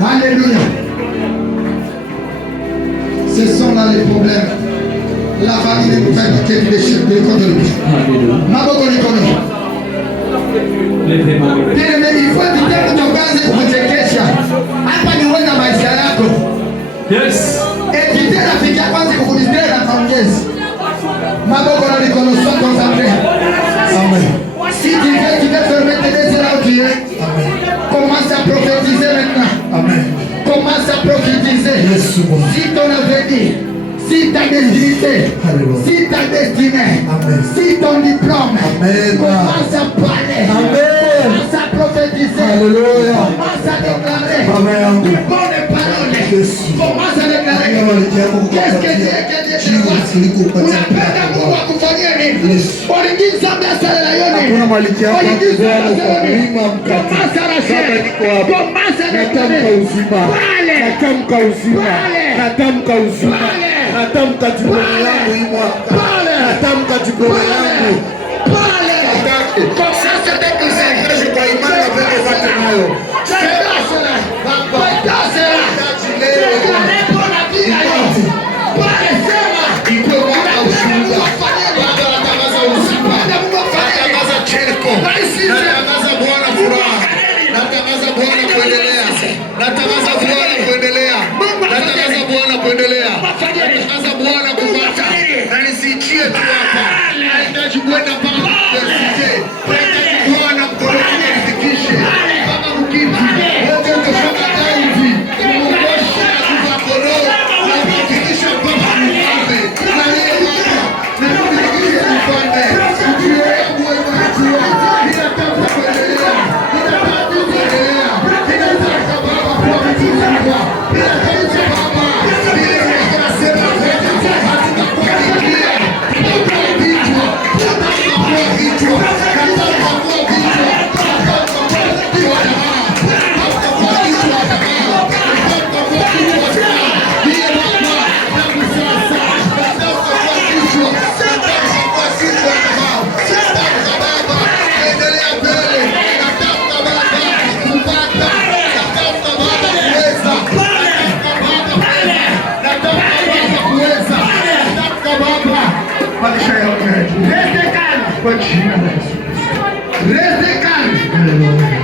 Alléluia. Ce sont là les problèmes. La famille ne peut pas quitter les chefs de l'école de l'Église. Il faut éviter kutokaze kuchekesha. Hapa ni wewe na maisha yako. Yes. Éviter rafiki yako anze kukulistea na kaongezi. Maboko na mikono sote concentré. Amen. Si tu veux fermer tes yeux là où tu es. Amen. Commence à prophétiser maintenant. Amen. Commence à prophétiser. Yes. Si ton avenir, si ta destinée, si ta destinée, si ton diplôme, amen. Commence à parler. Amen. Commence à prophétiser. Alléluia. Commence à déclarer. Amen. De bonnes paroles. Commence à déclarer. Qu'est-ce que Dieu unapenda Mungu akufanyie nini? Uliingiza biashara ya yoni. Hakuna maliki yako. Uliingiza Tomasa Rashe. Tomasa natamka uzima. Natamka uzima. Natamka uzima. Natamka jiboni yangu imwa. Natamka jiboni yangu. Tomasa tekuse kwa imani na peke zake nayo. Sasa baba. Sasa natangaza Bwana furaha, natangaza Bwana kuendelea, natangaza Bwana kuendelea, natangaza Bwana kuendelea, natangaza Bwana kupata, na nisichie tu hapa, nahitaji kwenda mpaka university, nahitaji Bwana mkono wake nifikishe mpaka mkiti, wote utafika hivi, mkoshi na kufakono, na kufikisha mpaka mfalme, na yeye Baba, na kufikisha mfalme, reste calme. Reste calme.